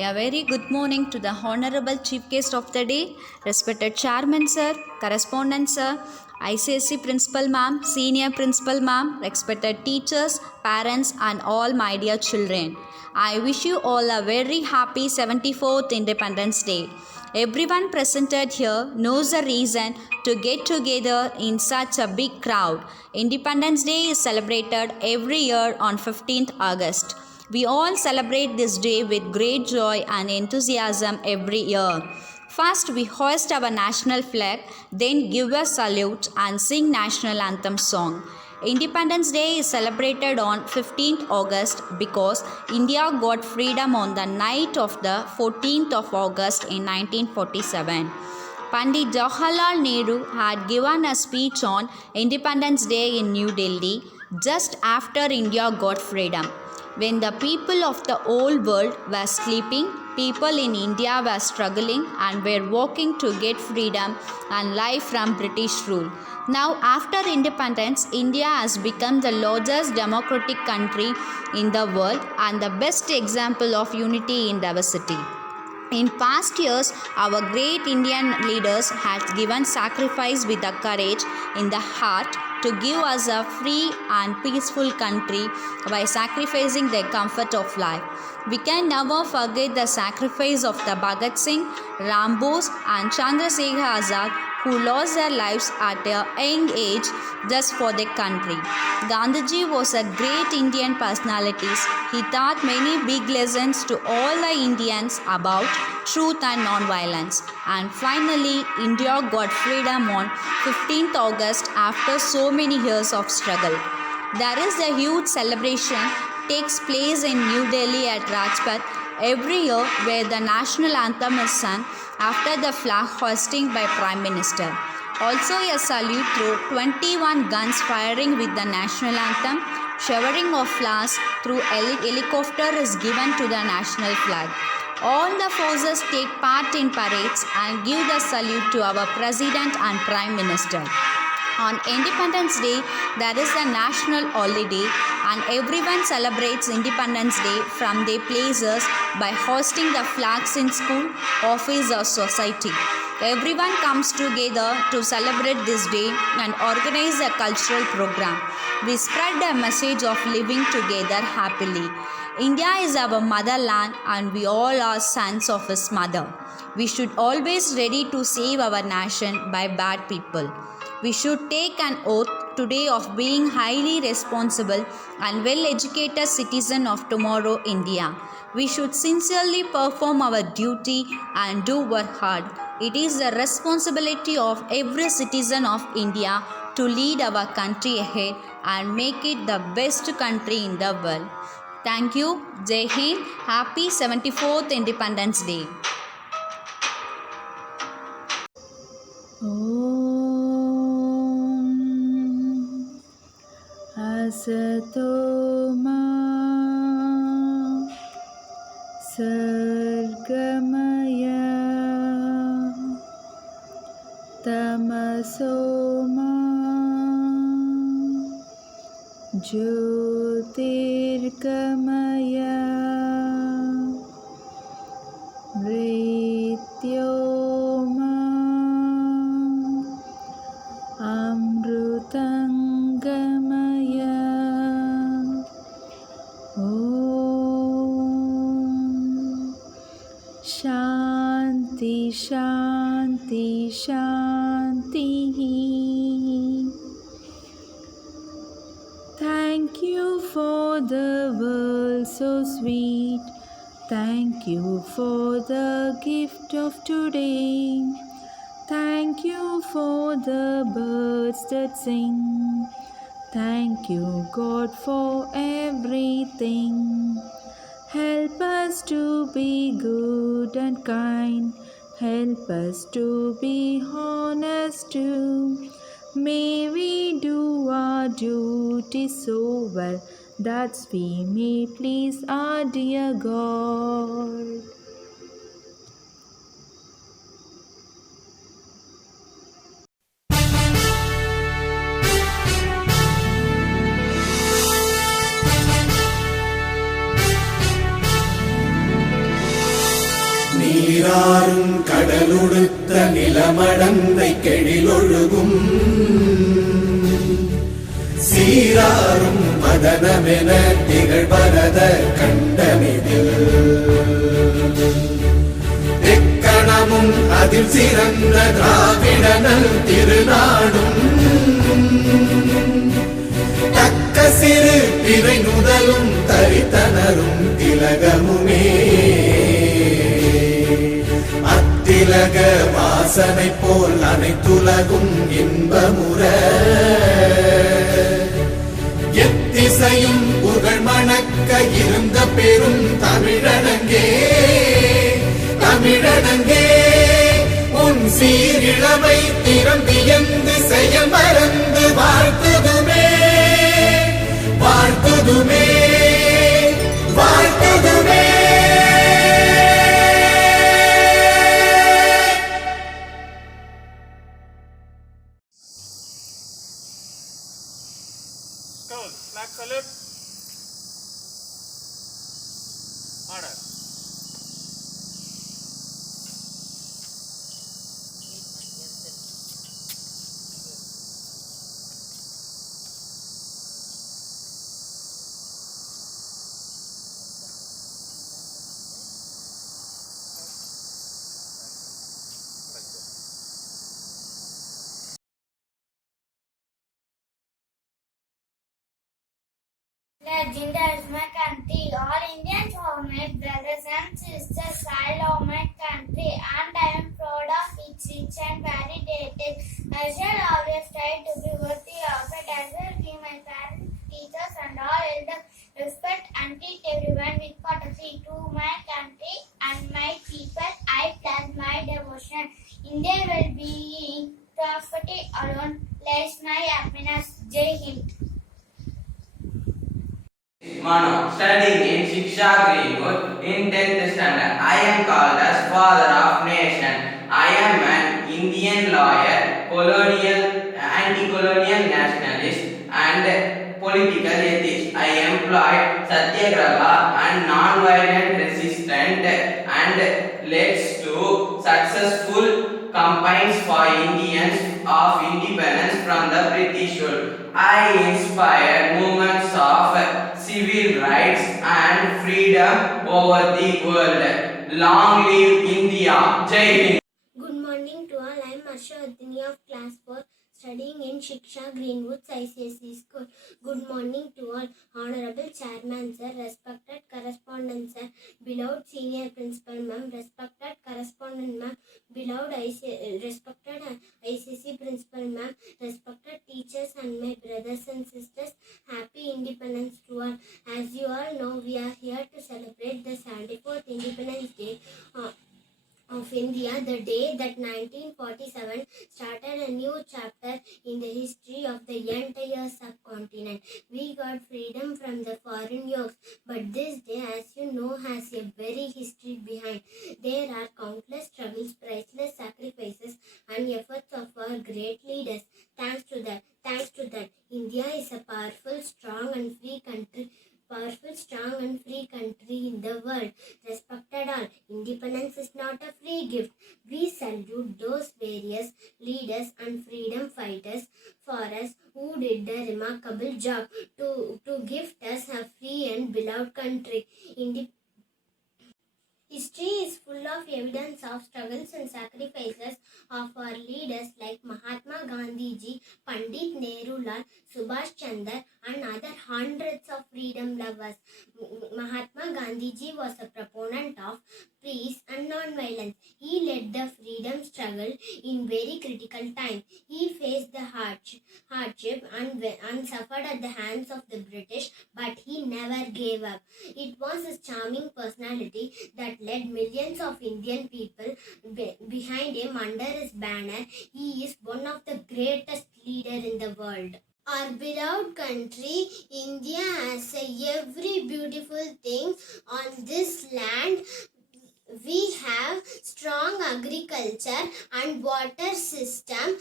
A very good morning to the Honorable Chief Guest of the day, respected Chairman Sir, Correspondent Sir, ICSE Principal Ma'am, Senior Principal Ma'am, respected teachers, parents and all my dear children. I wish you all a very happy 74th Independence Day. Everyone presented here knows the reason to get together in such a big crowd. Independence Day is celebrated every year on 15th August. We all celebrate this day with great joy and enthusiasm every year. First, we hoist our national flag, then give a salute and sing national anthem song. Independence Day is celebrated on 15th August because India got freedom on the night of the 14th of August in 1947. Pandit Jawaharlal Nehru had given a speech on Independence Day in New Delhi just after India got freedom. When the people of the whole world were sleeping, people in India were struggling and were working to get freedom and life from British rule. Now, after independence, India has become the largest democratic country in the world and the best example of unity in diversity. In past years, our great Indian leaders had given sacrifice with the courage in the heart to give us a free and peaceful country by sacrificing their comfort of life. We can never forget the sacrifice of the Bhagat Singh, Ram Bose and Chandrasekhar Azad who lost their lives at a young age just for their country. Gandhiji was a great Indian personality. He taught many big lessons to all the Indians about truth and non-violence. And finally, India got freedom on 15th August after so many years of struggle. There is a huge celebration takes place in New Delhi at Rajpath every year where the national anthem is sung after the flag hoisting by Prime Minister. Also a salute through 21 guns firing with the national anthem, showering of flowers through helicopter is given to the national flag. All the forces take part in parades and give the salute to our President and Prime Minister. On Independence Day, there is a national holiday and everyone celebrates Independence Day from their places by hosting the flags in school, office or society. Everyone comes together to celebrate this day and organize a cultural program. We spread the message of living together happily. India is our motherland and we all are sons of its mother. We should always ready to save our nation by bad people. We should take an oath today of being highly responsible and well-educated citizen of tomorrow India. We should sincerely perform our duty and do work hard. It is the responsibility of every citizen of India to lead our country ahead and make it the best country in the world. Thank you. Jai Hind. Happy 74th Independence Day. Asato ma sargamaya tamaso ma jyotirgamaya mrityoma amrutangamaya. Shanti, Shanti, Shanti. Thank you for the world so sweet. Thank you for the gift of today. Thank you for the birds that sing. Thank you, God, for everything. Help us to be good and kind. Help us to be honest too. May we do our duty so well that we may please our dear God. நீராறும் கடலுடுத்த நிலமடந்தை கெழிலொழுகும் சீராறும் மதனமென திகழ்வரத கண்டமிதில் எக்கணமும் அதில் சிறந்த திராவிடனல் திருநாடும் தக்க சிறு பிறை நுதலும் தரித்தனரும் திலகமுமே அத்திலக வாசனை போல் அனைத்துலகும் இன்பமுற எத்திசையும் புகழ் மணக்க இருந்த பெரும் தமிழனங்கே தமிழனங்கே உன் சீரிழமை திறம் வியந்து செயல் மறந்து வாழ்த்துதுமே வாழ்த்துதுமே வாழ்த்துதுமே. Flag salute. Order. India is my country. All Indians are my brothers and sisters. I love my country and I am proud of its rich and varied heritage. I shall always try to be worthy of it. I will give my parents, teachers and all elders respect and treat everyone with courtesy to my country and my people. I pledge my devotion. Indian well-being, prosperity alone lies my happiness. Jai Hind. Mano, studying in Shiksha Greenwood in 10th standard. I am called as father of nation. I am an Indian lawyer, anti-colonial nationalist and political atheist. I employed satyagraha and non-violent resistance and led to successful campaigns for Indians of independence from the British rule. I inspired movements of civil rights and freedom over the world. Long live India. Jai Hind. Good morning to all. I am Asha Adini of class 4 studying in Shiksha Greenwood ICSE school. Good morning to all. Honorable Chairman sir, respected correspondent sir, beloved senior principal ma'am, respected correspondent ma'am, beloved respected ICC principal ma'am, respected teachers and my brothers and sisters, happy independence to all. As you all know, we are here to celebrate the 74th Independence Day of India, the day that 1947 started a new chapter in the history of the entire subcontinent. We got freedom from the foreign yokes, but this day, as you know, has a very history behind. There are countless struggles, priceless sacrifices, and efforts of our great leaders. Thanks to that, India is a powerful, strong, and free country in the world. Respected all, independence is not a free gift. We salute those various leaders and freedom fighters for us who did a remarkable job to gift us a free and beloved country. History is full of evidence of struggles and sacrifices of our leaders like Mahatma Gandhi ji, Pandit Nehru Lal, Subhash Chandra and other hundreds of freedom lovers. Mahatma Gandhi ji was a proponent of peace and non-violence. He led the freedom struggle in very critical time. He faced the hardship and suffered at the hands of the British, but he never gave up. It was his charming personality that led millions of Indian people behind him under his banner. He is one of the greatest leaders in the world. Our beloved country, India, has every beautiful thing on this land. We have strong agriculture and water system.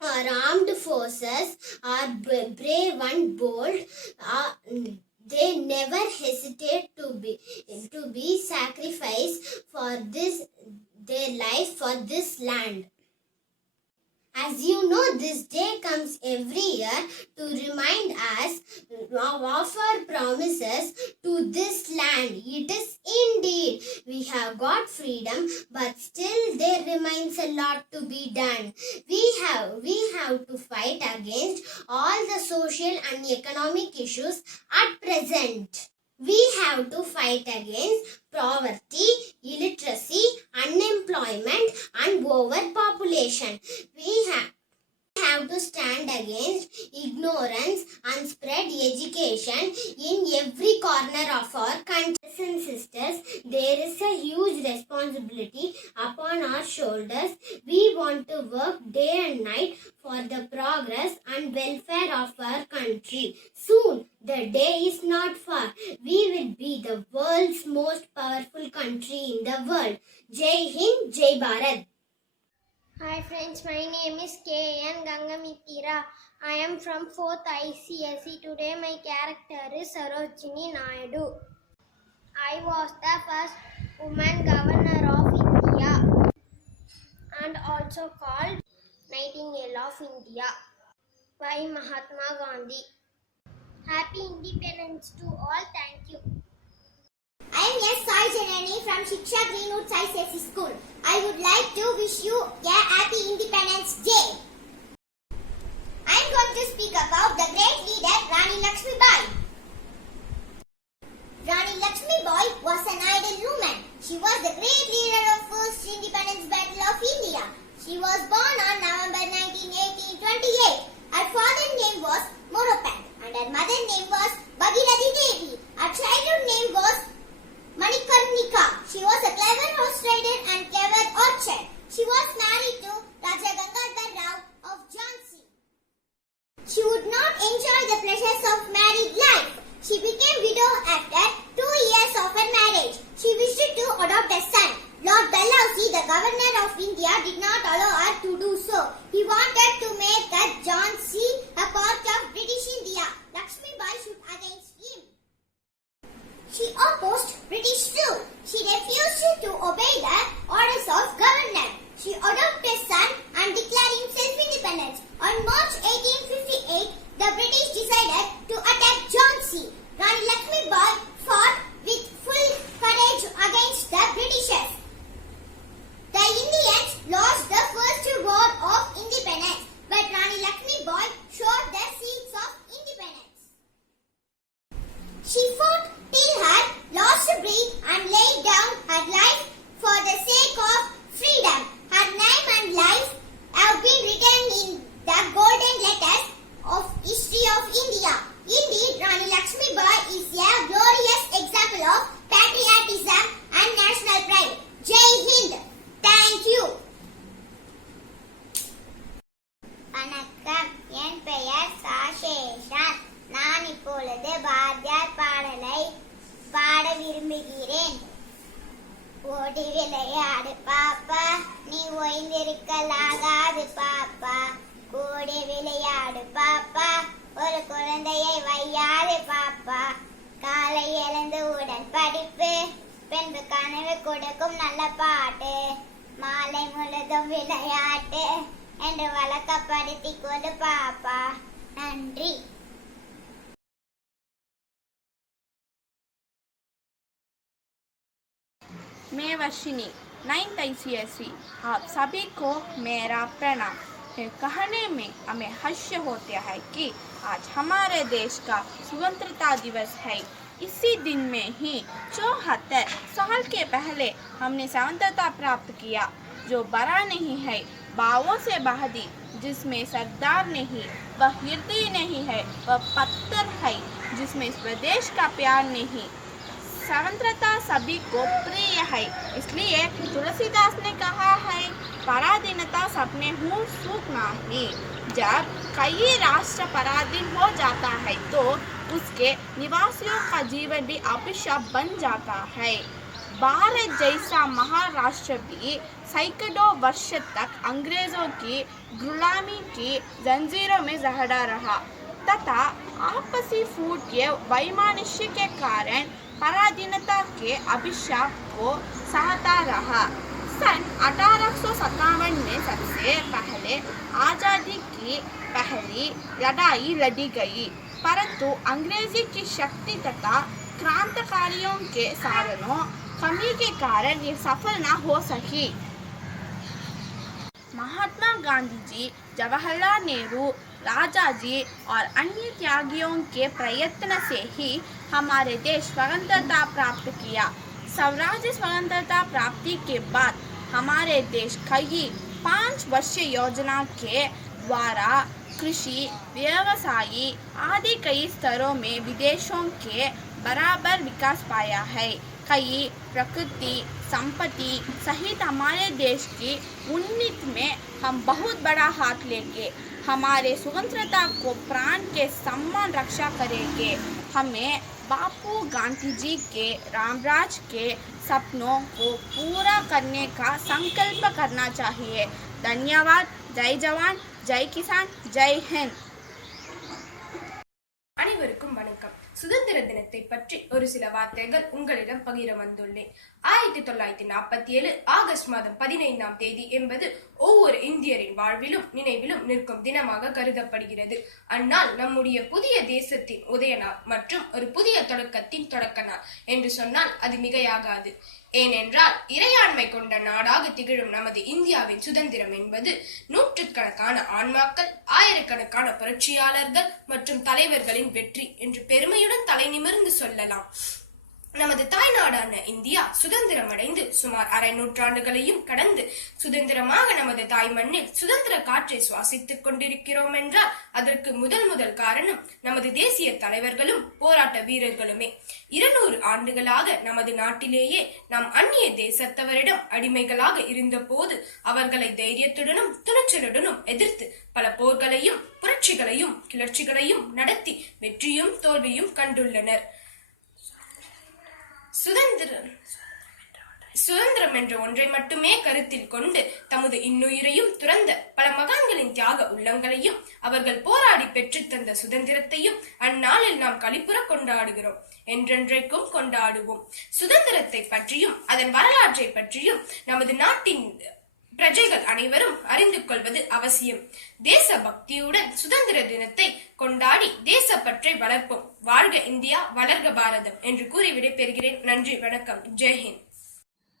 Our armed forces are brave and bold. They never hesitate to be sacrificed for their life for this land. As you know, this day comes every year to remind us of our promises to this land. It is indeed, we have got freedom, but still there remains a lot to be done. We have to fight against all the social and economic issues at present. We have to fight against poverty, illiteracy, unemployment, and overpopulation. We have to stand against ignorance and spread education in every corner of our country. Brothers and sisters, there is a huge responsibility upon our shoulders. We want to work day and night for the progress and welfare of our country. Soon, the day is not far. We will be the world's most powerful country in the world. Jai Hind, Jai Bharat. Hi friends, my name is K.N. Gangamitira. I am from 4th ICSE. Today my character is Sarojini Naidu. I was the first woman governor of India and also called Nightingale of India by Mahatma Gandhi. Happy Independence to all. Thank you. I am S. Sai Janani from Shiksha Greenwoods ICSE School. I would like to wish you a happy Independence Day. I am going to speak about the great leader Rani Lakshmibai. Rani Lakshmibai was an idle woman. She was the great leader of first independence battle of India. She was born on November 19, 1828. Her father's name was Moropant and her mother's name was Bhagirathi Devi. Her childhood name was Manikarnika. She was a clever horse rider and clever archer. She was married to Raja Gangadhar Rao of Jhansi. She would not enjoy the pleasures of married life. She became widow after 2 years of her marriage. She wished to adopt a son. Lord Dalhousie, the governor of India, did not allow her to do so. He wanted to make Jhansi a part of British India. Lakshmibai stood against him. She opposed British rule. She refused to obey the orders of governor. She adopted a son and declared self-independence. On March 1858, the British decided to attack Jhansi. Rani Lakshmibai fought with full courage against the Britishers. The Indians lost the first war of independence, but Rani Lakshmibai showed the seeds of independence. She fought till her last breath and laid down her life for the sake of freedom. Her name and life have been written in the golden letters of history of India. Indeed, Rani Lakshmibai is a glorious example of patriotism and national pride. Jai Hind. Thank you. வணக்கம், என் பெயர் சாஷேஷன். நான் இப்பொழுது பாரதியார் பாடலை பாட விரும்புகிறேன். ஓடி விளையாடு பாப்பா, நீ ஓய்ந்திருக்கலாகாது பாப்பா. கூடி விளையாடு பாப்பா, ஒரு குழந்தையை வையாது பாப்பா. காலை எழுந்தவுடன் படிப்பு, பின்பு கனவு கொடுக்கும் நல்ல பாட்டு. மாலை முழுதும் விளையாட்டு என்று வழக்கப்படுத்திக் கொடு பாப்பா. நன்றி. मैं वर्षिनी 9th ICSE। आप सभी को मेरा प्रणाम। कहने में हमें हर्ष होता है कि आज हमारे देश का स्वतंत्रता दिवस है। इसी दिन में ही 74 साल के पहले हमने स्वतंत्रता प्राप्त किया, जो बड़ा नहीं है, बावों से बहादी, जिसमें सरदार नहीं, वह हृदय नहीं है, वह पत्थर है, जिसमें स्वदेश का प्यार नहीं। स्वतंत्रता सभी को प्रिय है, इसलिए तुलसीदास ने कहा है, पराधीनता सपने हूँ सुख नहीं। जब कई राष्ट्र पराधीन हो जाता है तो उसके निवासियों का जीवन भी अभिशाप बन जाता है। भारत जैसा महाराष्ट्र भी सैकड़ों वर्ष तक अंग्रेजों की गुलामी की जंजीरों में जकड़ा रहा। तथा आपसी फूट ये वैमनस्य के कारण पराधीनता के अभिशाप को सहता रहा। सन 1857 में सबसे पहले आज़ादी की पहली लड़ाई लड़ी गई, परंतु अंग्रेजी की शक्ति तथा क्रांतिकारियों के साधनों कमी के कारण ये सफल न हो सकी। महात्मा गांधी जी, जवाहरलाल नेहरू, राजा जी और अन्य त्यागियों के प्रयत्न से ही हमारे देश स्वतंत्रता प्राप्त किया। स्वराज्य स्वतंत्रता प्राप्ति के बाद हमारे देश कई 5 वर्षीय योजना के द्वारा कृषि, व्यवसाय आदि कई स्तरों में विदेशों के बराबर विकास पाया है। कई प्रकृति संपत्ति सहित हमारे देश की उन्नति में हम बहुत बड़ा हाथ लेंगे। हमारे स्वतंत्रता को प्राण के समान रक्षा करेंगे। हमें बापू गांधी जी के रामराज के सपनों को पूरा करने का संकल्प करना चाहिए। धन्यवाद। जय जवान, जय किसान, जय हिंद। அனைவருக்கும் வணக்கம். சுதந்திர தினத்தை பற்றி ஒரு சில வார்த்தைகள் உங்களிடம் பகிர வந்துள்ளேன். 1947 ஆகஸ்ட் மாதம் 15ஆம் தேதி என்பது ஒவ்வொரு இந்தியரின் வாழ்விலும் நினைவிலும் நிற்கும் தினமாக கருதப்படுகிறது. அந்நாள் நம்முடைய புதிய தேசத்தின் உதய நாள் மற்றும் ஒரு புதிய தொடக்கத்தின் தொடக்க நாள் என்று சொன்னால் அது மிகையாகாது. ஏனென்றால் இறையாண்மை கொண்ட நாடாக திகழும் நமது இந்தியாவின் சுதந்திரம் என்பது நூற்றுக்கணக்கான ஆன்மாக்கள், ஆயிரக்கணக்கான புரட்சியாளர்கள் மற்றும் தலைவர்களின் வெற்றி என்று பெருமையுடன் தலை நிமிர்ந்து சொல்லலாம். நமது தாய்நாடான இந்தியா சுதந்திரம் அடைந்து சுமார் அரை நூற்றாண்டுகளையும் கடந்து சுதந்திரமாக நமது தாய் மண்ணில் சுதந்திர காற்றை சுவாசித்துக் கொண்டிருக்கிறோம் என்றால் அதற்கு முதல் காரணம் நமது தேசிய தலைவர்களும் போராட்ட வீரர்களுமே. 200 ஆண்டுகளாக நமது நாட்டிலேயே நாம் அந்நிய தேசத்தவரிடம் அடிமைகளாக இருந்த போது அவர்களை தைரியத்துடனும் துணிச்சலுடனும் எதிர்த்து பல போர்களையும் புரட்சிகளையும் கிளர்ச்சிகளையும் நடத்தி வெற்றியும் தோல்வியும் கண்டுள்ளனர். சுதந்திரம் என்ற ஒன்றை மட்டுமே கருத்தில் கொண்டு தமது இன்னுயிரையும் துறந்த பல மகான்களின் தியாக உள்ளங்களையும் அவர்கள் போராடி பெற்று தந்த சுதந்திரத்தையும் அந்நாளில் நாம் களிப்புற கொண்டாடுகிறோம். என்றென்றைக்கும் கொண்டாடுவோம். சுதந்திரத்தை பற்றியும் அதன் வரலாற்றை பற்றியும் நமது நாட்டின் பிரஜைகள் அனைவரும் அறிந்து கொள்வது அவசியம். தேச பக்தியுடன் சுதந்திர தினத்தை கொண்டாடி தேசப்பற்றை வளர்ப்போம். வாழ்க இந்தியா, வளர்க பாரதம் என்று கூறி விடைபெறுகிறேன். நன்றி, வணக்கம், ஜெய்ஹிந்த்.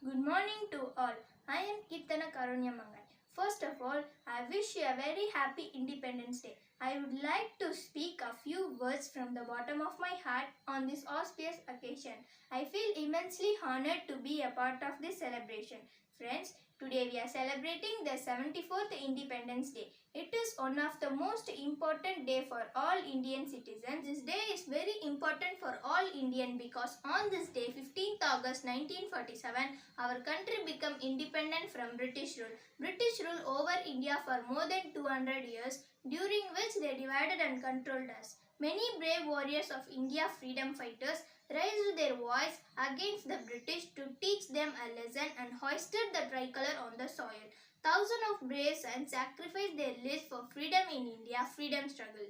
Good morning to all. I am Kirtana Karunyamangal. First of all, I wish you a very happy Independence Day. I would like to speak a few words from the bottom of my heart on this auspicious occasion. I feel immensely honored to be a part of this celebration. Friends, today we are celebrating the 74th Independence Day. It is one of the most important day for all Indian citizens. This day is very important for all Indian because on this day, 15th August 1947, our country became independent from British rule. British rule over India for more than 200 years, during which they divided and controlled us. Many brave warriors of India freedom fighters raised their voice against the British to teach them a lesson and hoisted the tricolor on the soil. Thousands of brave sons sacrificed their lives for freedom in India freedom struggle.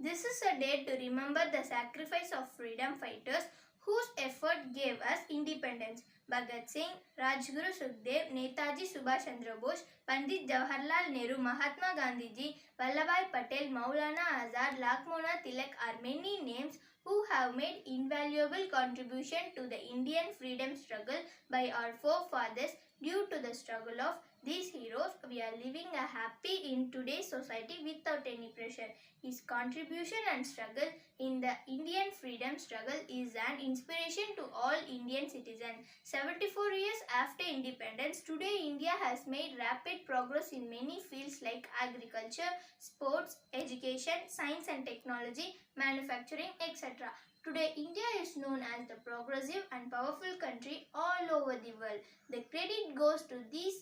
This is a day to remember the sacrifice of freedom fighters whose effort gave us independence. Bhagat Singh, Rajguru Sukhdev, Netaji Subhash Chandra Bose, Pandit Jawaharlal Nehru, Mahatma Gandhi Ji, Vallabhbhai Patel, Maulana Azad, Lakshmana Tilak are many names who have made invaluable contribution to the Indian freedom struggle by our forefathers. Due to the struggle of these heroes, we are living a happy in today's society without any pressure. His contribution and struggle in the Indian freedom struggle is an inspiration to all Indian citizens. 74 years after independence, today India has made rapid progress in many fields like agriculture, sports, education, science and technology, manufacturing, etc. Today, India is known as the progressive and powerful country all over the world. The credit goes to these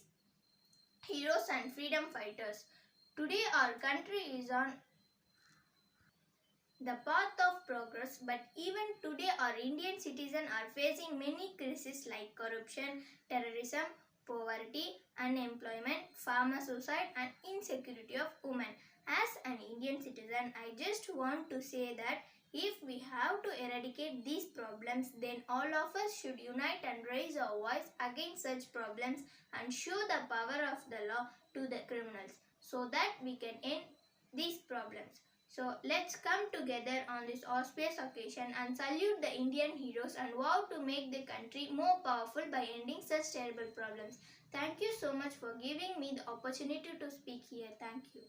heroes and freedom fighters. Today, our country is on the path of progress, but even today, our Indian citizens are facing many crises like corruption, terrorism, poverty, unemployment, farmer suicide, and insecurity of women. As an Indian citizen, I just want to say that if we have to eradicate these problems, then all of us should unite and raise our voice against such problems and show the power of the law to the criminals so that we can end these problems. So let's come together on this auspicious occasion and salute the Indian heroes and vow to make the country more powerful by ending such terrible problems. Thank you so much for giving me the opportunity to speak here. Thank you.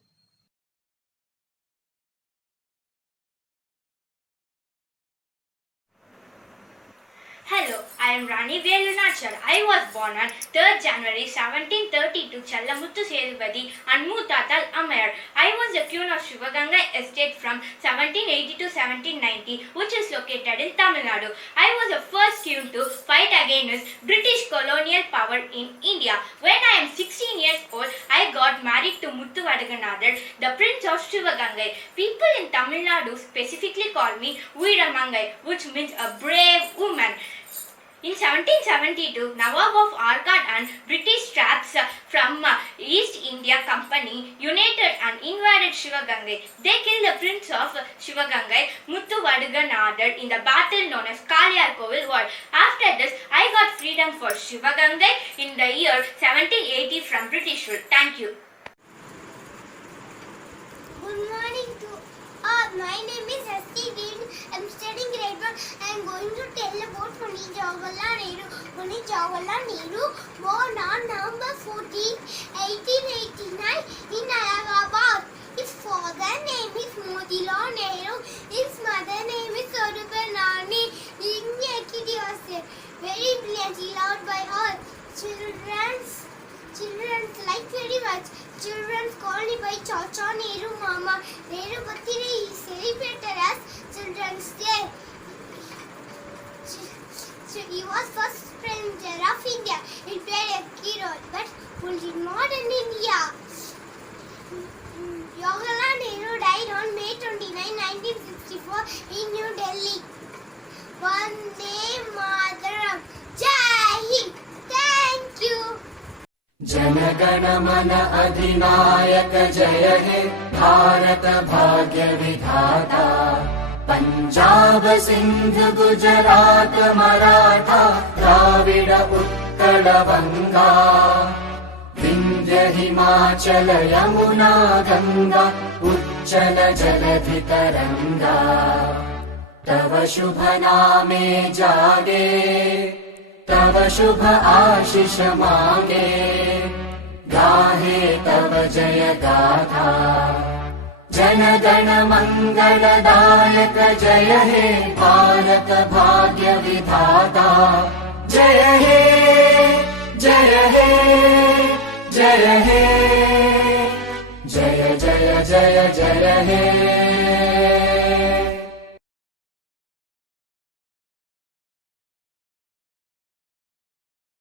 Hello, I am Rani Velunachal. I was born on 3rd January 1732 Challamuthu Serupati and Muttathal Ammayar. I was the queen of Sivagangai estate from 1780 to 1790, which is located in Tamil Nadu. I was the first queen to fight against British colonial power in India. When I am 16 years old, I got married to Muthu Vaduganathan, the prince of Sivagangai. People in Tamil Nadu specifically call me Veeramangai, which means a brave woman. In 1772, Nawab of Arcot and British traps from East India Company united and invaded Sivagangai. They killed the prince of Sivagangai, Muthu Vaduganathan, in the battle known as Kaliyarkovil War. After this, I got freedom for Sivagangai in the year 1780 from British rule. Thank you. Good morning to all. My name is Asti Dean. I am studying grade 1. I am going to tell about Pandit Jawaharlal Nehru. Pandit Jawaharlal Nehru born on November 14, 1889 in Allahabad. His father name is Motilal Nehru. His mother name is Saruba Nani. He was very brilliant, loved by all. Children like very much. Children called him by Chacha Nehru Mama. Nehru birthday is celebrated as Children's Day. He was first President of India. He played a key role, but was not in India. Jawaharlal Nehru died on May 29, 1964 in New Delhi. Vande Mataram. Jai Hind. Thank you. जनगण मन अधिनायक जय हे भारत भाग्य विधाता पंजाब सिंध गुजरात मराठा द्राविड उत्कल बंगा विंध्य हिमाचल यमुना गंगा उच्चल जलधि तरंगा तव शुभ नामे जागे तव शुभ आशीष मांगे गाहे तव जय गाथा जन गण मंगलदायक जय हे भारत भाग्य विधाता जय हे जय हे जय हे जय जय जय जय हे